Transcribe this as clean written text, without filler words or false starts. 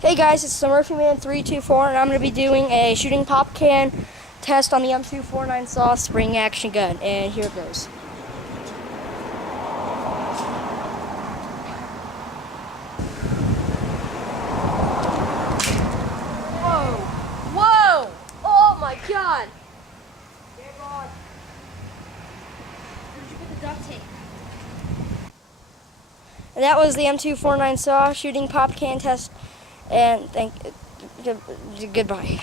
Hey guys, it's the Murphy Man 324, and I'm going to be doing a shooting pop can test on the M249 saw spring action gun, and here it goes. Whoa! Whoa! Oh my god! They're gone. Where'd you put the duct tape? And that was the M249 saw shooting pop can test, and goodbye.